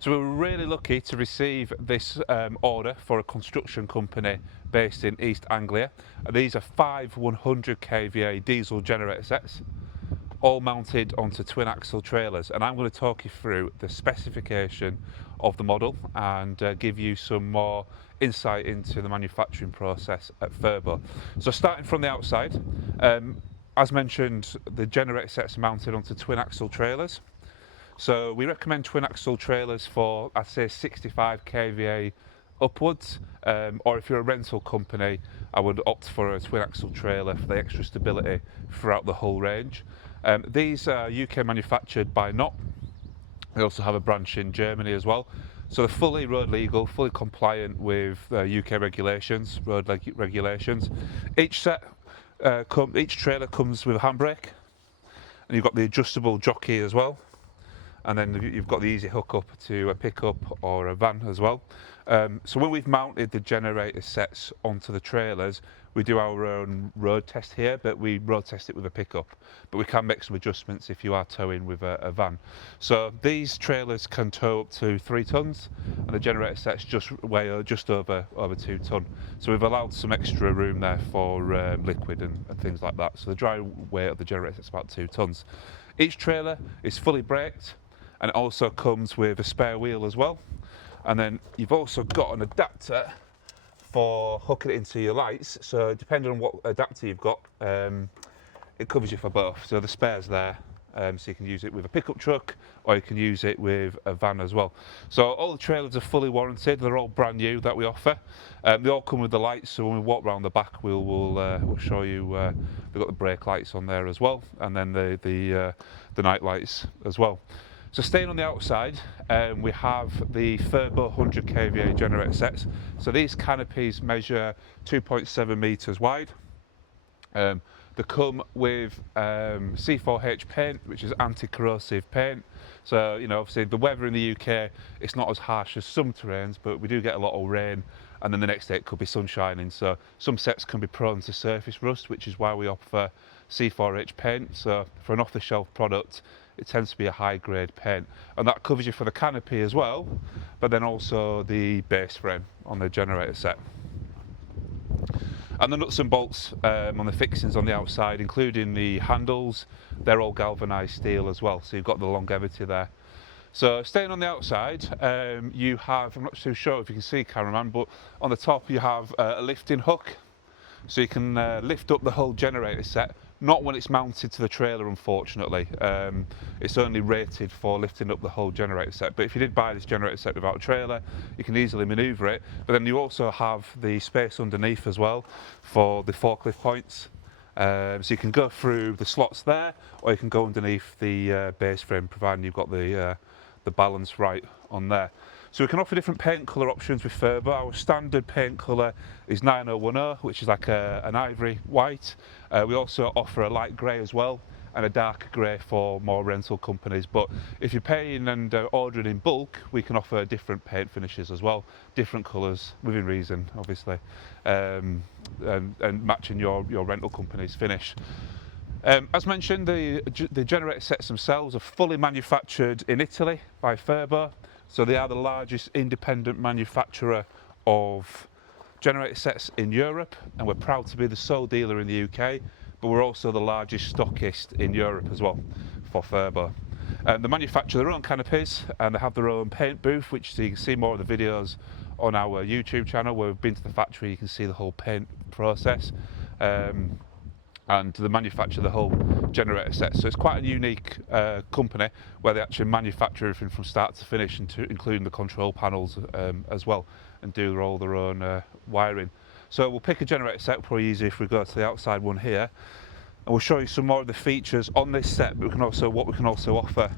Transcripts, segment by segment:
So we were really lucky to receive this order for a construction company based in East Anglia. These are 5 100 kVA diesel generator sets, all mounted onto twin axle trailers, and I'm going to talk you through the specification of the model and give you some more insight into the manufacturing process at Furbo. So starting from the outside, as mentioned, the generator sets are mounted onto twin axle trailers. So we recommend twin axle trailers for, I'd say, 65 kVA upwards, or if you're a rental company, I would opt for a twin axle trailer for the extra stability throughout the whole range. These are UK manufactured by Knott. They also have a branch in Germany as well. So they're fully road legal, fully compliant with UK regulations, regulations. Each trailer comes with a handbrake, and you've got the adjustable jockey as well. And then you've got the easy hookup to a pickup or a van as well. So when we've mounted the generator sets onto the trailers, we do our own road test here, but we road test it with a pickup. But we can make some adjustments if you are towing with a van. So these trailers can tow up to 3 tons, and the generator sets just weigh just over 2 ton. So we've allowed some extra room there for liquid and things like that. So the dry weight of the generator set is about 2 tons. Each trailer is fully braked, and it also comes with a spare wheel as well. And then you've also got an adapter for hooking it into your lights. So depending on what adapter you've got, it covers you for both. So the spare's there, so you can use it with a pickup truck, or you can use it with a van as well. So all the trailers are fully warranted. They're all brand new that we offer. They all come with the lights, so when we walk around the back, we'll show you. They've got the brake lights on there as well, and then the night lights as well. So staying on the outside, we have the Furbo 100 kVA generator sets. So these canopies measure 2.7 metres wide. They come with C4H paint, which is anti-corrosive paint. So, you know, obviously the weather in the UK, it's not as harsh as some terrains, but we do get a lot of rain, and then the next day it could be sun shining. So some sets can be prone to surface rust, which is why we offer C4H paint. So for an off-the-shelf product, it tends to be a high-grade paint, and that covers you for the canopy as well, but then also the base frame on the generator set. And the nuts and bolts on the fixings on the outside, including the handles, they're all galvanised steel as well, so you've got the longevity there. So staying on the outside, you have, I'm not too sure if you can see, cameraman, but on the top you have a lifting hook, so you can lift up the whole generator set. Not when it's mounted to the trailer, unfortunately. It's only rated for lifting up the whole generator set. But if you did buy this generator set without a trailer, you can easily manoeuvre it. But then you also have the space underneath as well for the forklift points. So you can go through the slots there, or you can go underneath the base frame, providing you've got the balance right on there. So we can offer different paint colour options with Furbo. Our standard paint colour is 9010, which is like an ivory white. We also offer a light grey as well, and a dark grey for more rental companies. But if you're paying and ordering in bulk, we can offer different paint finishes as well, different colours, within reason, obviously, and matching your rental company's finish. As mentioned, the generator sets themselves are fully manufactured in Italy by Furbo. So they are the largest independent manufacturer of generator sets in Europe, and we're proud to be the sole dealer in the UK, but we're also the largest stockist in Europe as well for Furbo. They manufacture their own canopies, and they have their own paint booth, which you can see more of the videos on our YouTube channel where we've been to the factory. You can see the whole paint process. And they manufacture the whole generator set. So it's quite a unique company where they actually manufacture everything from start to finish, including the control panels as well, and do all their own wiring. So we'll pick a generator set pretty easy if we go to the outside one here, and we'll show you some more of the features on this set, but what we can also offer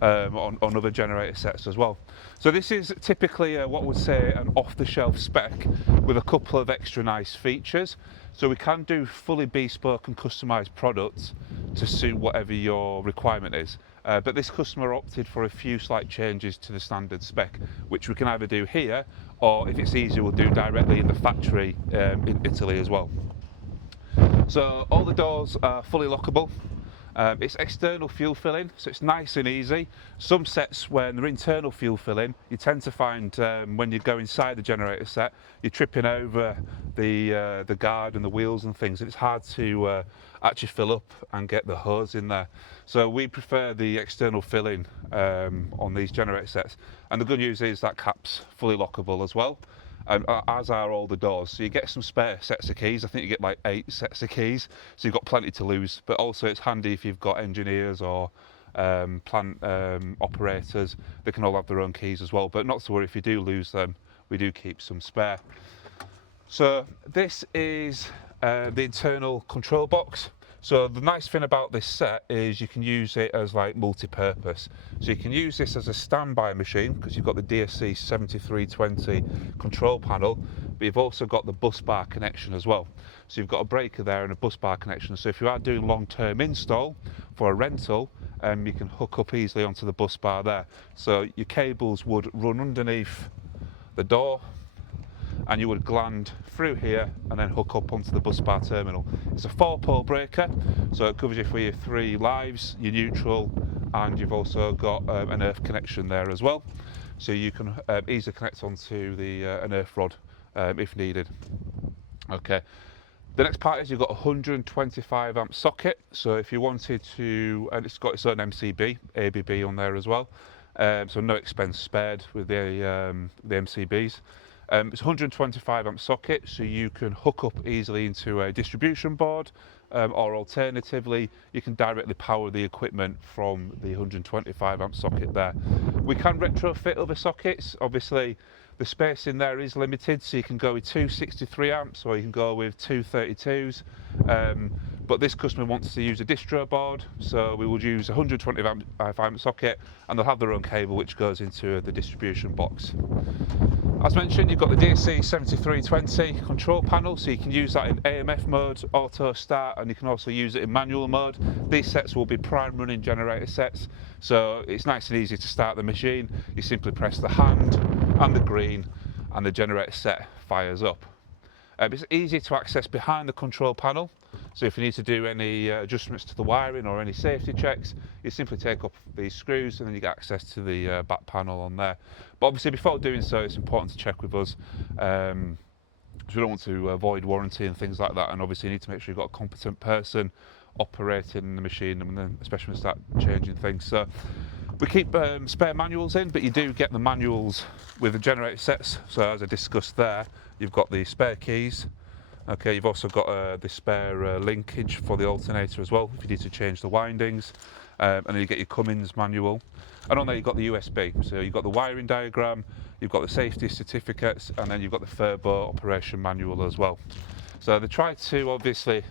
on other generator sets as well. So this is typically what we'd say an off-the-shelf spec with a couple of extra nice features. So we can do fully bespoke and customised products to suit whatever your requirement is. But this customer opted for a few slight changes to the standard spec, which we can either do here, or if it's easier, we'll do directly in the factory in Italy as well. So all the doors are fully lockable. It's external fuel filling, so it's nice and easy. Some sets, when they're internal fuel filling, you tend to find when you go inside the generator set, you're tripping over the guard and the wheels and things, and it's hard to actually fill up and get the hose in there. So we prefer the external filling on these generator sets, and the good news is that cap's fully lockable as well. As are all the doors, so you get some spare sets of keys. I think you get like 8 sets of keys, so you've got plenty to lose, but also it's handy if you've got engineers or plant operators. They can all have their own keys as well, but not to worry, if you do lose them, we do keep some spare. So this is the internal control box. So the nice thing about this set is you can use it as like multi-purpose. So you can use this as a standby machine because you've got the DSC 7320 control panel, but you've also got the bus bar connection as well. So you've got a breaker there and a bus bar connection. So if you are doing long-term install for a rental, you can hook up easily onto the bus bar there. So your cables would run underneath the door, and you would gland through here and then hook up onto the bus bar terminal. It's a 4-pole breaker, so it covers you for your 3 lives, your neutral, and you've also got an earth connection there as well. So you can easily connect onto an earth rod if needed. Okay. The next part is you've got a 125 amp socket. So if you wanted to, and it's got its own MCB, ABB on there as well. So no expense spared with the MCBs. It's a 125 amp socket, so you can hook up easily into a distribution board, or alternatively, you can directly power the equipment from the 125 amp socket there. We can retrofit other sockets. Obviously, the space in there is limited, so you can go with 2 63 amps or you can go with 2 32s. But this customer wants to use a distro board, so we would use a 125 amp socket, and they'll have their own cable which goes into the distribution box. As mentioned, you've got the DSC 7320 control panel, so you can use that in AMF mode, auto start, and you can also use it in manual mode. These sets will be prime running generator sets, so it's nice and easy to start the machine. You simply press the hand and the green, and the generator set fires up. It's easy to access behind the control panel, so if you need to do any adjustments to the wiring or any safety checks, you simply take up these screws and then you get access to the back panel on there. But obviously before doing so, it's important to check with us, because we don't want to avoid warranty and things like that, and obviously you need to make sure you've got a competent person operating the machine, and then especially when you start changing things. So we keep spare manuals in, but you do get the manuals with the generator sets. So as I discussed there, you've got the spare keys. Okay, you've also got the spare linkage for the alternator as well, if you need to change the windings. And then you get your Cummins manual. And on there you've got the USB. So you've got the wiring diagram, you've got the safety certificates, and then you've got the Furbo operation manual as well. So they try to, obviously,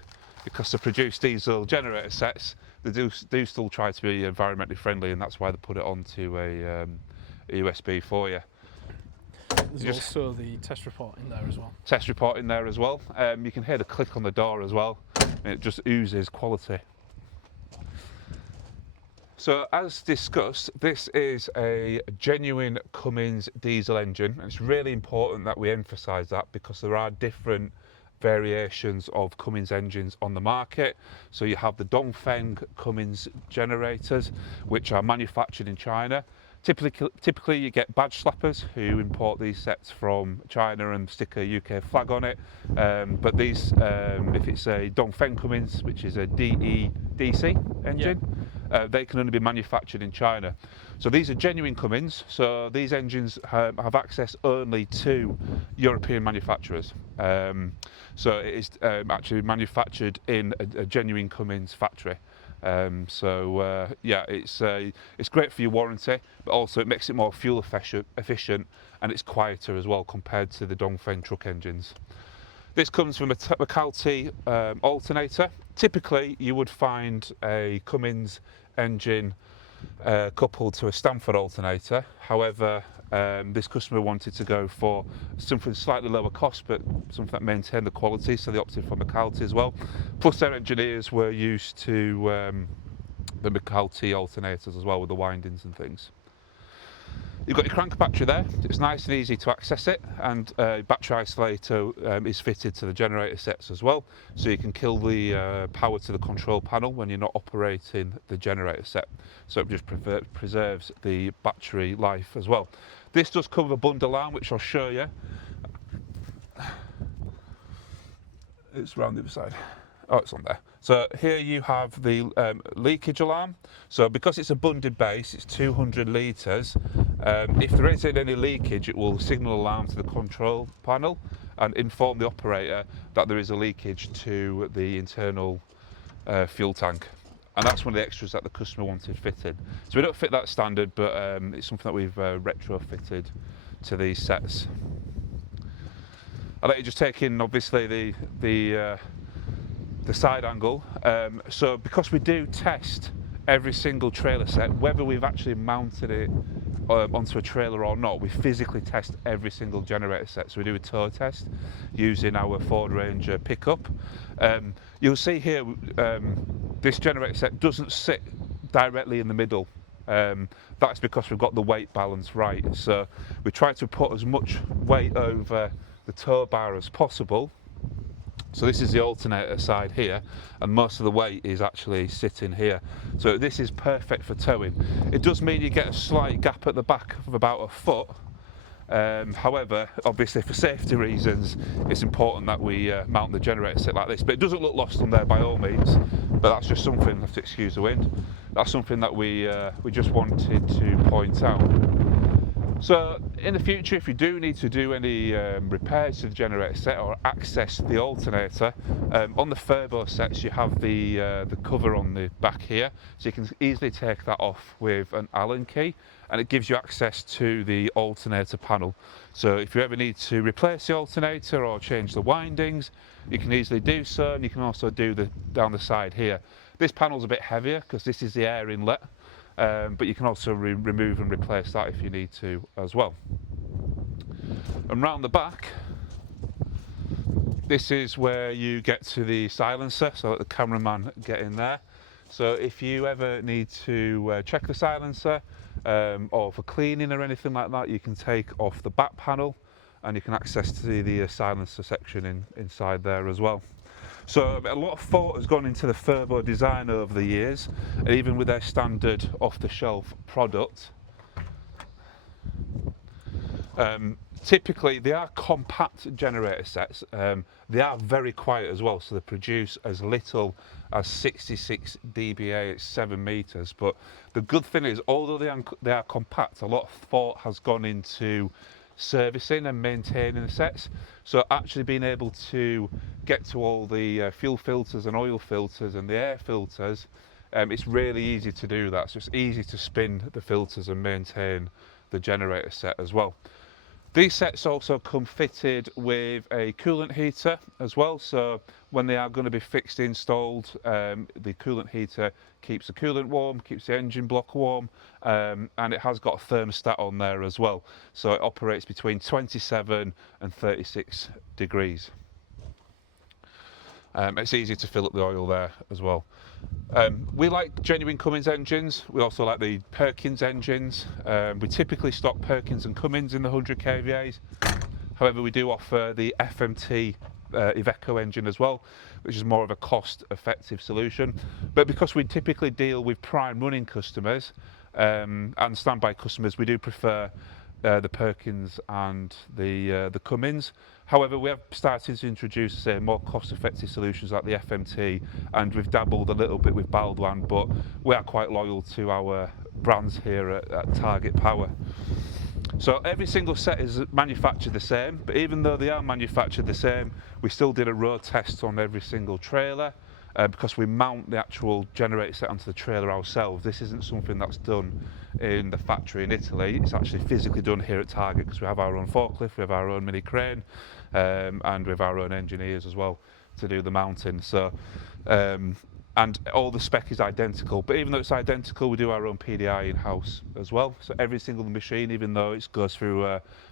because they produce diesel generator sets, they do still try to be environmentally friendly, and that's why they put it onto a USB for you. There's also the test report in there as well. Test report in there as well. You can hear the click on the door as well. It just oozes quality. So as discussed, this is a genuine Cummins diesel engine, and it's really important that we emphasise that, because there are different variations of Cummins engines on the market. So you have the Dongfeng Cummins generators, which are manufactured in China. Typically you get badge slappers who import these sets from China and stick a UK flag on it, but these, if it's a Dongfeng Cummins, which is a DEDC engine, they can only be manufactured in China. So these are genuine Cummins, so these engines have access only to European manufacturers. So it is actually manufactured in a genuine Cummins factory. Yeah, it's great for your warranty, but also it makes it more fuel efficient, and it's quieter as well compared to the Dongfeng truck engines. This comes from a Mecc Alte alternator. Typically you would find a Cummins engine coupled to a Stanford alternator. However, this customer wanted to go for something slightly lower cost, but something that maintained the quality, so they opted for Mecc Alte as well. Plus their engineers were used to the Mecc Alte alternators as well, with the windings and things. You've got your crank battery there. It's nice and easy to access it, and battery isolator is fitted to the generator sets as well, so you can kill the power to the control panel when you're not operating the generator set. So it just preserves the battery life as well. This does come with a Bund alarm, which I'll show you. It's round the other side. Oh, it's on there. So here you have the leakage alarm. So because it's a bunded base, it's 200 litres. If there isn't any leakage, it will signal alarm to the control panel and inform the operator that there is a leakage to the internal fuel tank. And that's one of the extras that the customer wanted fitted. So we don't fit that standard, but it's something that we've retrofitted to these sets. I'll let you just take in, obviously, the side angle. So because we do test every single trailer set, whether we've actually mounted it onto a trailer or not, we physically test every single generator set. So we do a tow test using our Ford Ranger pickup. You'll see here this generator set doesn't sit directly in the middle. That's because we've got the weight balance right. So we try to put as much weight over the tow bar as possible. So this is the alternator side here, and most of the weight is actually sitting here. So this is perfect for towing. It does mean you get a slight gap at the back of about a foot. However, obviously for safety reasons, it's important that we mount the generator set like this. But it doesn't look lost on there by all means, but that's just something, have to excuse the wind, that's something that we just wanted to point out. So in the future, if you do need to do any repairs to the generator set or access the alternator, on the Furbo sets you have the cover on the back here, so you can easily take that off with an Allen key, and it gives you access to the alternator panel. So if you ever need to replace the alternator or change the windings, you can easily do so, and you can also do down the side here. This panel's a bit heavier because this is the air inlet. But you can also remove and replace that if you need to as well. And round the back, this is where you get to the silencer, so let the cameraman get in there. So if you ever need to check the silencer or for cleaning or anything like that, you can take off the back panel and you can access the silencer section inside there as well. So a lot of thought has gone into the Furbo design over the years, and even with their standard off-the-shelf product. Typically they are compact generator sets. They are very quiet as well, so they produce as little as 66 dBA at 7 meters. But the good thing is, although they are compact, a lot of thought has gone into servicing and maintaining the sets. So actually being able to get to all the fuel filters and oil filters and the air filters, it's really easy to do that. So it's easy to spin the filters and maintain the generator set as well. These sets also come fitted with a coolant heater as well, so when they are going to be fixed installed, the coolant heater keeps the coolant warm, keeps the engine block warm, and it has got a thermostat on there as well, so it operates between 27 and 36 degrees. It's easy to fill up the oil there as well. We like genuine Cummins engines. We also like the Perkins engines. We typically stock Perkins and Cummins in the 100 kVAs. However, we do offer the FMT Iveco engine as well, which is more of a cost-effective solution. But because we typically deal with prime running customers and standby customers, we do prefer the Perkins and the Cummins. However, we have started to introduce more cost-effective solutions like the FMT, and we've dabbled a little bit with Baldwin, but we are quite loyal to our brands here at Target Power. So every single set is manufactured the same, but even though they are manufactured the same, we still did a road test on every single trailer. Because we mount the actual generator set onto the trailer ourselves. This isn't something that's done in the factory in Italy. It's actually physically done here at Target, because we have our own forklift, we have our own mini crane, and we have our own engineers as well to do the mounting. So, and all the spec is identical, but even though it's identical, we do our own PDI in-house as well. So every single machine, even though it goes through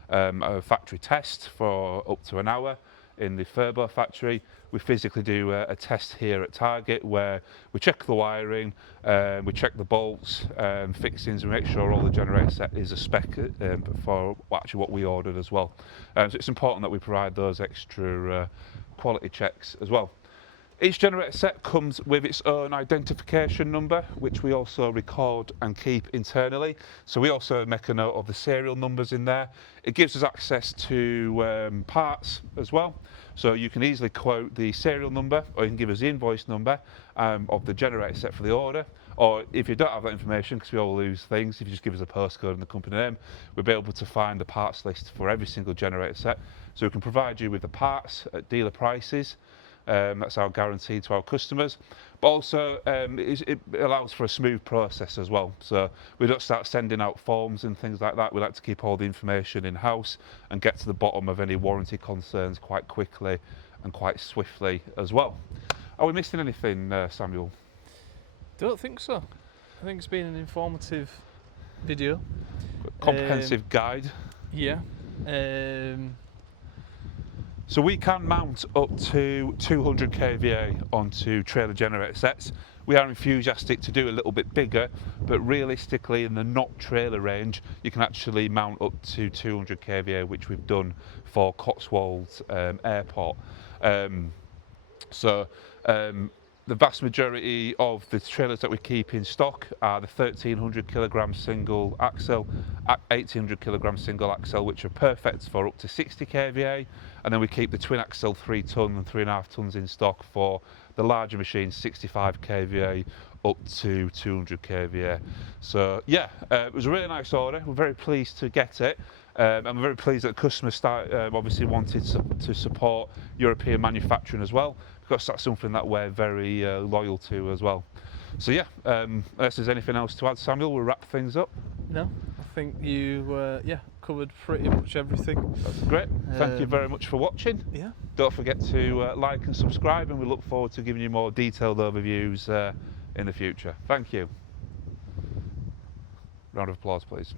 a factory test for up to an hour, in the Furbo factory. We physically do a test here at Target where we check the wiring, we check the bolts, fixings, and make sure all the generator set is a spec for actually what we ordered as well. So it's important that we provide those extra quality checks as well. Each generator set comes with its own identification number, which we also record and keep internally. So we also make a note of the serial numbers in there. It gives us access to parts as well. So you can easily quote the serial number, or you can give us the invoice number of the generator set for the order. Or if you don't have that information, because we all lose things, if you just give us a postcode and the company name, we'll be able to find the parts list for every single generator set. So we can provide you with the parts at dealer prices. That's our guarantee to our customers, but also it allows for a smooth process as well. So we don't start sending out forms and things like that. We like to keep all the information in-house and get to the bottom of any warranty concerns quite quickly and quite swiftly as well. Are we missing anything, Samuel? Don't think so. I think it's been an informative video. Comprehensive guide. Yeah. So we can mount up to 200 kVA onto trailer generator sets. We are enthusiastic to do a little bit bigger, but realistically in the Knott trailer range, you can actually mount up to 200 kVA, which we've done for Cotswolds Airport. The vast majority of the trailers that we keep in stock are the 1300 kilogram single axle, 1800 kilogram single axle, which are perfect for up to 60 kVA. And then we keep the twin axle 3 ton and 3.5 tons in stock for the larger machines, 65 kVA up to 200 kVA. So yeah, it was a really nice order. We're very pleased to get it. I'm very pleased that customers obviously wanted to support European manufacturing as well, because that's something that we're very loyal to as well. So yeah, unless there's anything else to add, Samuel, we'll wrap things up. No, I think you covered pretty much everything. That's great. Thank you very much for watching. Yeah. Don't forget to like and subscribe, and we look forward to giving you more detailed overviews in the future. Thank you. Round of applause, please.